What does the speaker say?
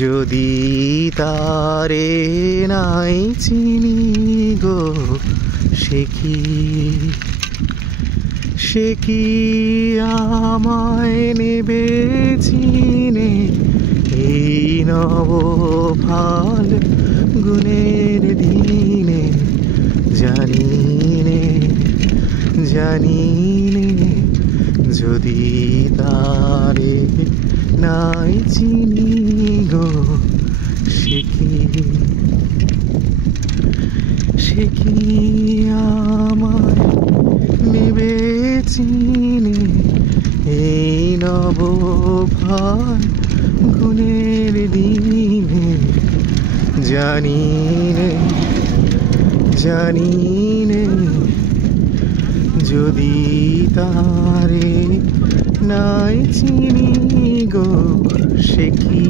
যদি তারে নাই চিনি গো, সে কি আমায় নেবে চিনে এই নব ফাল গুণের দিনে? জানি নে যদি তারে নাই চিনি গো, সে কি আমায় নেবে চিনে এই নব ভাল গুণের দিনে? জানি নে যদি তারে নাই চিনি গো, সে কি